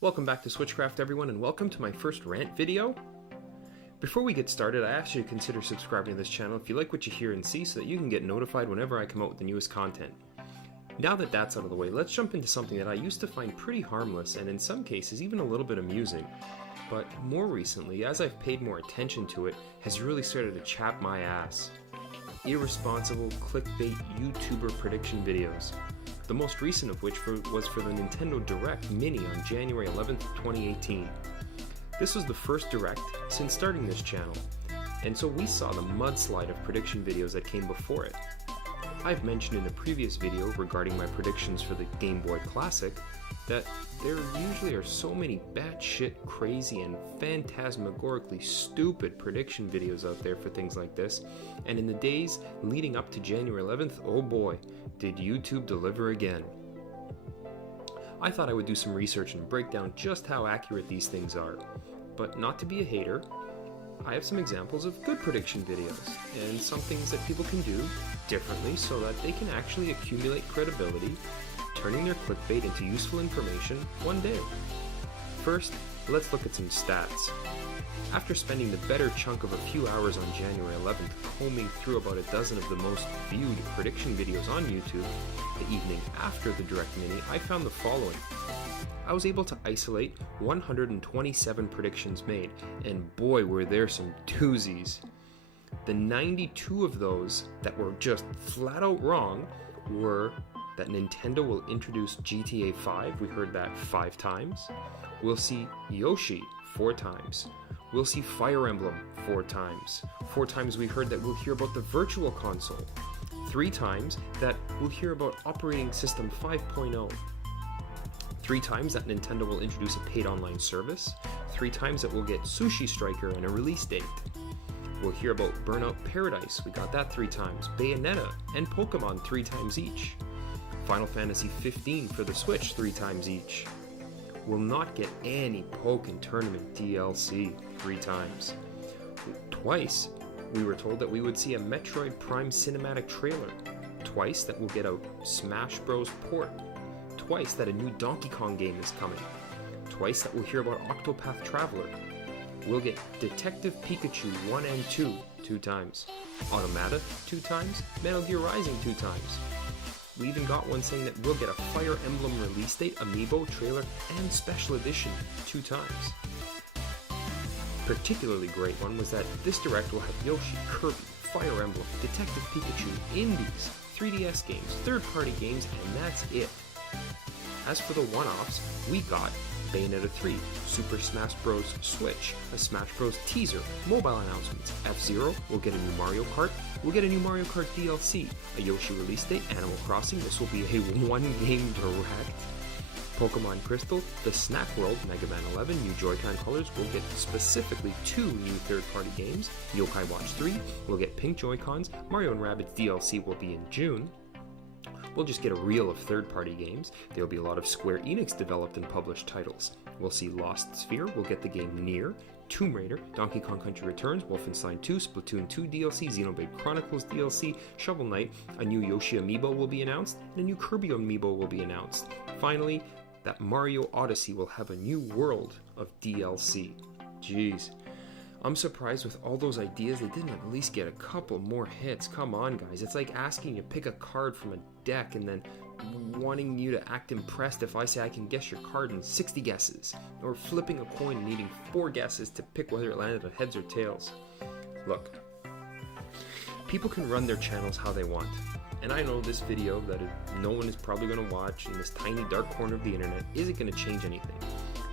Welcome back to Switchcraft, everyone, and welcome to my first rant video. Before we get started, I ask you to consider subscribing to this channel if you like what you hear and see so that you can get notified whenever I come out with the newest content. Now that that's out of the way, let's jump into something that I used to find pretty harmless and in some cases even a little bit amusing. But more recently, as I've paid more attention to it, has really started to chap my ass. Irresponsible clickbait YouTuber prediction videos. The most recent of which was for the Nintendo Direct Mini on January 11th, 2018. This was the first Direct since starting this channel, and so we saw the mudslide of prediction videos that came before it. I've mentioned in a previous video regarding my predictions for the Game Boy Classic that there usually are so many batshit crazy and phantasmagorically stupid prediction videos out there for things like this, and in the days leading up to January 11th, oh boy, did YouTube deliver again. I thought I would do some research and break down just how accurate these things are, but not to be a hater, I have some examples of good prediction videos, and some things that people can do differently so that they can actually accumulate credibility, turning their clickbait into useful information one day. First, let's look at some stats. After spending the better chunk of a few hours on January 11th combing through about a dozen of the most viewed prediction videos on YouTube, the evening after the Direct Mini, I found the following. I was able to isolate 127 predictions made, and boy were there some doozies. The 92 of those that were just flat out wrong were that Nintendo will introduce GTA 5, we heard that 5 times. We'll see Yoshi 4 times. We'll see Fire Emblem 4 times. 4 times we heard that we'll hear about the Virtual Console. 3 times that we'll hear about Operating System 5.0. 3 times that Nintendo will introduce a paid online service. 3 times that we'll get Sushi Striker and a release date. We'll hear about Burnout Paradise, we got that 3 times. Bayonetta and Pokemon 3 times each. Final Fantasy 15 for the Switch 3 times each. We'll not get any Pokken Tournament DLC 3 times. Twice, we were told that we would see a Metroid Prime cinematic trailer. Twice that we'll get a Smash Bros. Port. Twice that a new Donkey Kong game is coming. Twice that we'll hear about Octopath Traveler. We'll get Detective Pikachu 1 and 2 2 times. Automata 2 times. Metal Gear Rising 2 times. We even got one saying that we'll get a Fire Emblem release date, amiibo, trailer, and special edition 2 times. Particularly great one was that this Direct will have Yoshi, Kirby, Fire Emblem, Detective Pikachu, indies, 3DS games, third-party games, and that's it. As for the one-offs, we got Bayonetta 3, Super Smash Bros. Switch, a Smash Bros. Teaser, mobile announcements, F-Zero, we'll get a new Mario Kart, we'll get a new Mario Kart DLC, a Yoshi release date, Animal Crossing, this will be a one-game Direct, Pokemon Crystal, the Snack World, Mega Man 11, new Joy-Con colors, we'll get specifically 2 new third-party games, Yokai Watch 3, we'll get pink Joy-Cons, Mario & Rabbids DLC will be in June. We'll just get a reel of third-party games. There'll be a lot of Square Enix developed and published titles. We'll see Lost Sphere, we'll get the game Nier, Tomb Raider, Donkey Kong Country Returns, Wolfenstein 2, Splatoon 2 DLC, Xenoblade Chronicles DLC, Shovel Knight, a new Yoshi amiibo will be announced, and a new Kirby amiibo will be announced. Finally, that Mario Odyssey will have a new world of DLC. Jeez. I'm surprised with all those ideas they didn't at least get a couple more hits. Come on, guys. It's like asking you to pick a card from a deck and then wanting you to act impressed if I say I can guess your card in 60 guesses. Or flipping a coin and needing 4 guesses to pick whether it landed on heads or tails. Look, people can run their channels how they want. And I know this video that no one is probably going to watch in this tiny dark corner of the internet isn't going to change anything.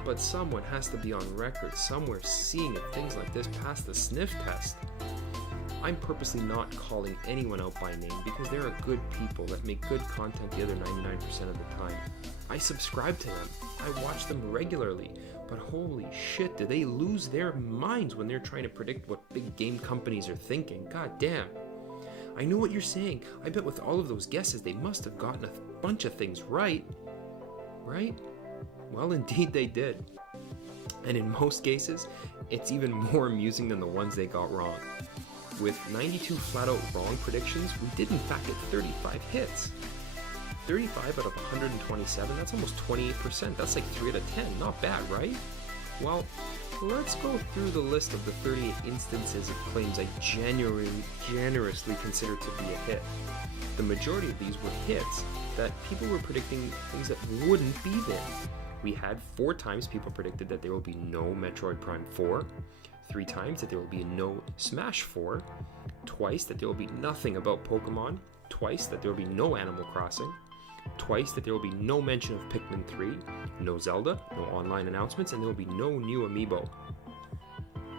But someone has to be on record somewhere seeing if things like this pass the sniff test. I'm purposely not calling anyone out by name because there are good people that make good content the other 99% of the time. I subscribe to them, I watch them regularly, but holy shit, do they lose their minds when they're trying to predict what big game companies are thinking. God damn. I know what you're saying. I bet with all of those guesses they must have gotten a bunch of things right. Right? Well, indeed they did. And in most cases, it's even more amusing than the ones they got wrong. With 92 flat-out wrong predictions, we did in fact get 35 hits. 35 out of 127, that's almost 28%. That's like 3 out of 10. Not bad, right? Well, let's go through the list of the 38 instances of claims I generously consider to be a hit. The majority of these were hits that people were predicting things that wouldn't be there. We had 4 times people predicted that there will be no Metroid Prime 4, 3 times that there will be no Smash 4, twice that there will be nothing about Pokemon, twice that there will be no Animal Crossing, twice that there will be no mention of Pikmin 3, no Zelda, no online announcements, and there will be no new amiibo.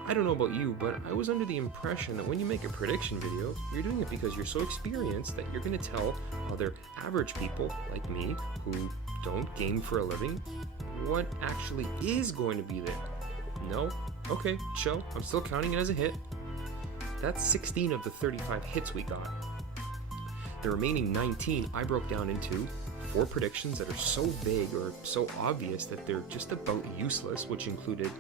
I don't know about you, but I was under the impression that when you make a prediction video, you're doing it because you're so experienced that you're going to tell other average people like me who don't game for a living what actually is going to be there. No? Okay, chill. I'm still counting it as a hit. That's 16 of the 35 hits we got. The remaining 19 I broke down into 4 predictions that are so vague or so obvious that they're just about useless, which included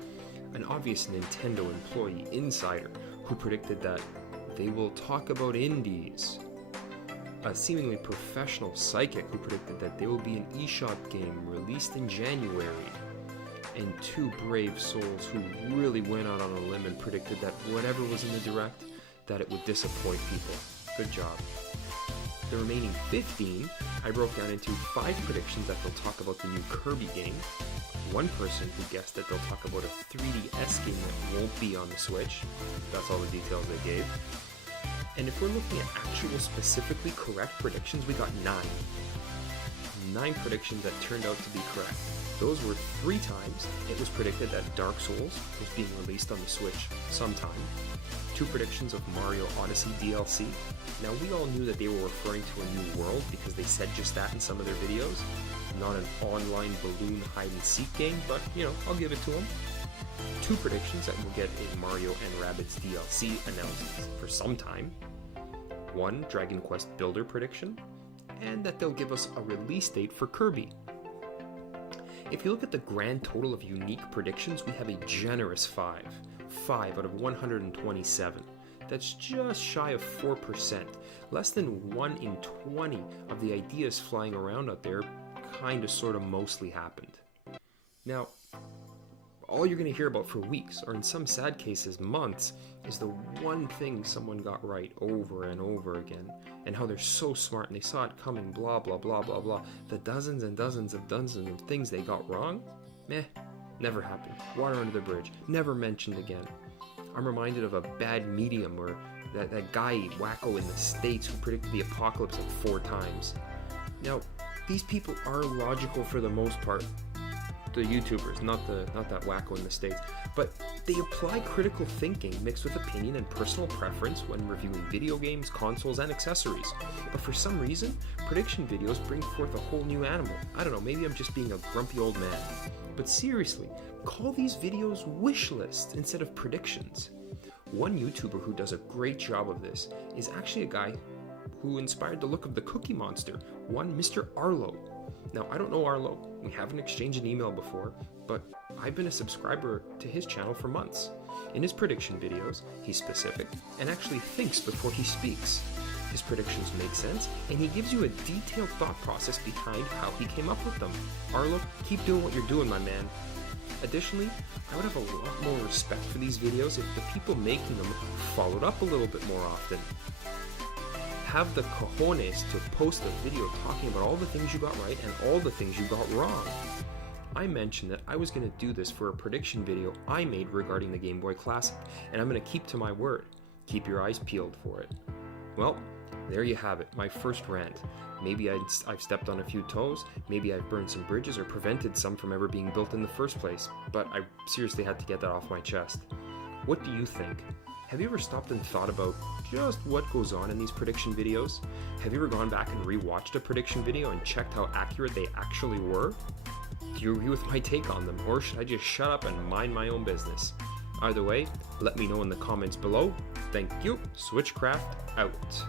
an obvious Nintendo employee insider who predicted that they will talk about indies, a seemingly professional psychic who predicted that there will be an eShop game released in January, and 2 brave souls who really went out on a limb and predicted that whatever was in the Direct, that it would disappoint people. Good job. The remaining 15, I broke down into 5 predictions that they'll talk about the new Kirby game, 1 person who guessed that they'll talk about a 3DS game that won't be on the Switch. That's all the details they gave. And if we're looking at actual specifically correct predictions, we got 9. 9 predictions that turned out to be correct. Those were 3 times it was predicted that Dark Souls was being released on the Switch sometime. 2 predictions of Mario Odyssey DLC. Now, we all knew that they were referring to a new world because they said just that in some of their videos. Not an online balloon hide-and-seek game, but, I'll give it to them. 2 predictions that we'll get a Mario and Rabbids DLC announced for some time. 1 Dragon Quest Builder prediction, and that they'll give us a release date for Kirby. If you look at the grand total of unique predictions, we have a generous 5 out of 127. That's just shy of 4%. Less than 1 in 20 of the ideas flying around out there sort of mostly happened. Now, all you're going to hear about for weeks, or in some sad cases months, is the one thing someone got right over and over again, and how they're so smart and they saw it coming, blah, blah, blah, blah, blah. The dozens and dozens of things they got wrong, never happened. Water under the bridge, never mentioned again. I'm reminded of a bad medium, or that guy wacko in the States who predicted the apocalypse like 4 times. Now, these people are logical for the most part. The YouTubers, not that wacko in the States, but they apply critical thinking mixed with opinion and personal preference when reviewing video games, consoles, and accessories. But for some reason, prediction videos bring forth a whole new animal. I don't know, maybe I'm just being a grumpy old man. But seriously, call these videos wish lists instead of predictions. One YouTuber who does a great job of this is actually a guy who inspired the look of the Cookie Monster, one Mr. Arlo. Now, I don't know Arlo, we haven't exchanged an email before, but I've been a subscriber to his channel for months. In his prediction videos, he's specific and actually thinks before he speaks. His predictions make sense, and he gives you a detailed thought process behind how he came up with them. Arlo, keep doing what you're doing, my man. Additionally, I would have a lot more respect for these videos if the people making them followed up a little bit more often. Have the cojones to post a video talking about all the things you got right and all the things you got wrong. I mentioned that I was going to do this for a prediction video I made regarding the Game Boy Classic, and I'm going to keep to my word. Keep your eyes peeled for it. Well, there you have it, my first rant. Maybe I've stepped on a few toes, maybe I've burned some bridges or prevented some from ever being built in the first place, but I seriously had to get that off my chest. What do you think? Have you ever stopped and thought about just what goes on in these prediction videos? Have you ever gone back and rewatched a prediction video and checked how accurate they actually were? Do you agree with my take on them, or should I just shut up and mind my own business? Either way, let me know in the comments below. Thank you. Switchcraft out.